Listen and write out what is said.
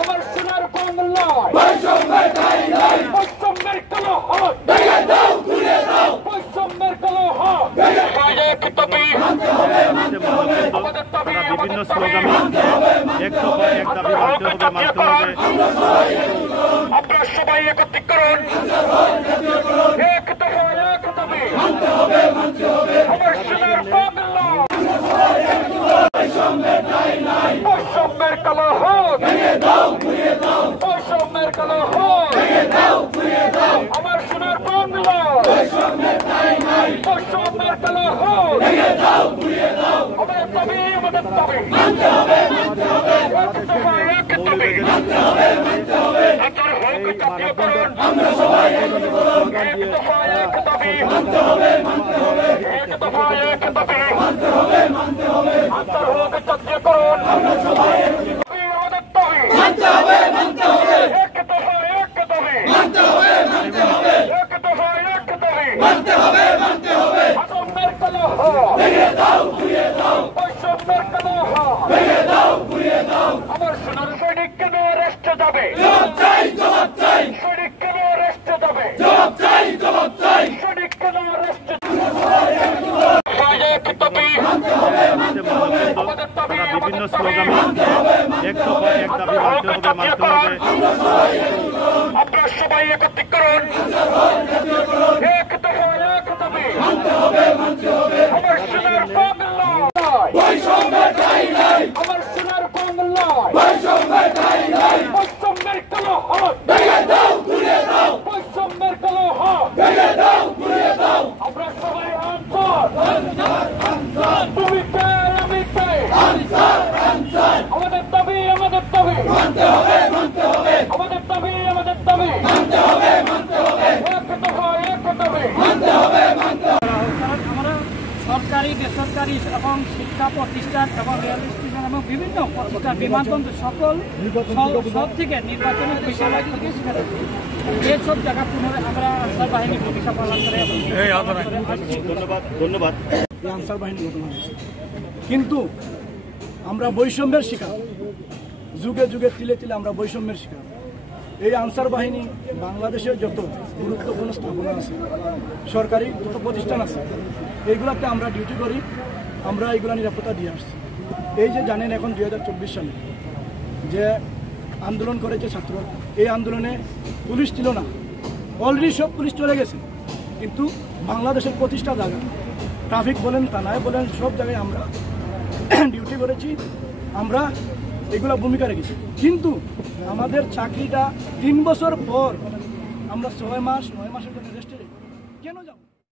আমার সোনার বাংলা বৈষম্যের কালো হাত ভেঙে দাও, ঘুরিয়ে দাও, বৈষম্যের কালো হাত বিভিন্ন স্লোগানে এক দফা এক দাবি মানতে হবে। আপনারা সবাই একত্রীকরণ, এক দফা এক দাবি আমার সোনার বাংলা বৈষম্যের কালো হাত ভেঙে দাও, ঘুরিয়ে দাও, বৈষম্যের কালো হাত ভেঙে দাও, ঘুরিয়ে দাও, আমার সোনার বাংলা বৈষম্যের কালো হাত ভেঙে দাও, ঘুরিয়ে দাও, আমাদের দাবি মানতে হবে, এক দফা এক দাবি মানতে হবে। আপনার হোক জাতীয়করণ, আমরা সবাই এক দফা এক দাবি মানতে হবে, এক দফা এক দাবি মানতে হবে। আপনার হোক জাতীয়করণ, আমরা সবাই আমাদের দাবি মানতে হবে, এক দফা এক দাবি মানতে হবে, এক দফা এক দাবি মানতে হবে। বৈষম্যের কালো হাত ভেঙে দাও, ঘুরিয়ে দাও, বৈষম্যের কালো হাত ভেঙে দাও, ঘুরিয়ে দাও, আমার সোনার সৈনিক কেন রেস্টে যাবে, জবাব চাই, জবাব চাই, সৈনিক কেন রেস্টে যাবে, জবাব চাই, জবাব চাই, সৈনিক কেন রেস্টে বিভিন্ন স্লোগানে এক দফা এক দাবি মানতে হবে। আপনারা সবাই একত্রীকরণ, এক দফা এক দাবি আমার সোনার বাংলা বৈষম্যের ঠাঁই নাই, আমার সোনার বাংলা বৈষম্যের ঠাঁই নাই, বৈষম্যের কালো হাত ভেঙে দাও, ঘুরিয়ে দাও, বৈষম্যের কালো হাত ভেঙে দাও, ঘুরিয়ে দাও, আমরা সবাই আনসার, তুমি কে আমি কে, আমাদের দাবি মানতে হবে, আমাদের দাবি মানতে হবে, এক দফা এক দাবি মানতে হবে। আমরা সরকারি বেসরকারি এবং শিক্ষা প্রতিষ্ঠান এবং রেল স্টেশন এবং বিভিন্ন প্রতিষ্ঠান বিমানবন্দর সকল সব থেকে নির্বাচনের বিষয় থেকে এইসব জায়গা পুনরায় আমরা আনসার বাহিনী ভূমিকা পালন করে ধন্যবাদ। আনসার বাহিনী ঘটনা হয়েছে, কিন্তু আমরা বৈষম্যের শিকার, যুগে যুগে তিলে তিলে আমরা বৈষম্যের শিকার। এই আনসার বাহিনী বাংলাদেশের যত গুরুত্বপূর্ণ স্থাপনা আছে, সরকারি যত প্রতিষ্ঠান আছে, এইগুলোতে আমরা ডিউটি করি, আমরা এইগুলো নিরাপত্তা দিয়ে আসছি। এই যে জানেন এখন 2024 সালে যে আন্দোলন করেছে ছাত্ররা, এই আন্দোলনে পুলিশ ছিল না, অলরেডি সব পুলিশ চলে গেছে, কিন্তু বাংলাদেশের প্রতিষ্ঠা জায়গা ট্রাফিক বলেন, থানায় বলেন, সব জায়গায় আমরা ডিউটি করেছি, আমরা এগুলো ভূমিকা রেখেছি। কিন্তু আমাদের চাকরিটা 3 বছর পর আমরা 6 মাসের জন্য রেস্টে কেন যাব?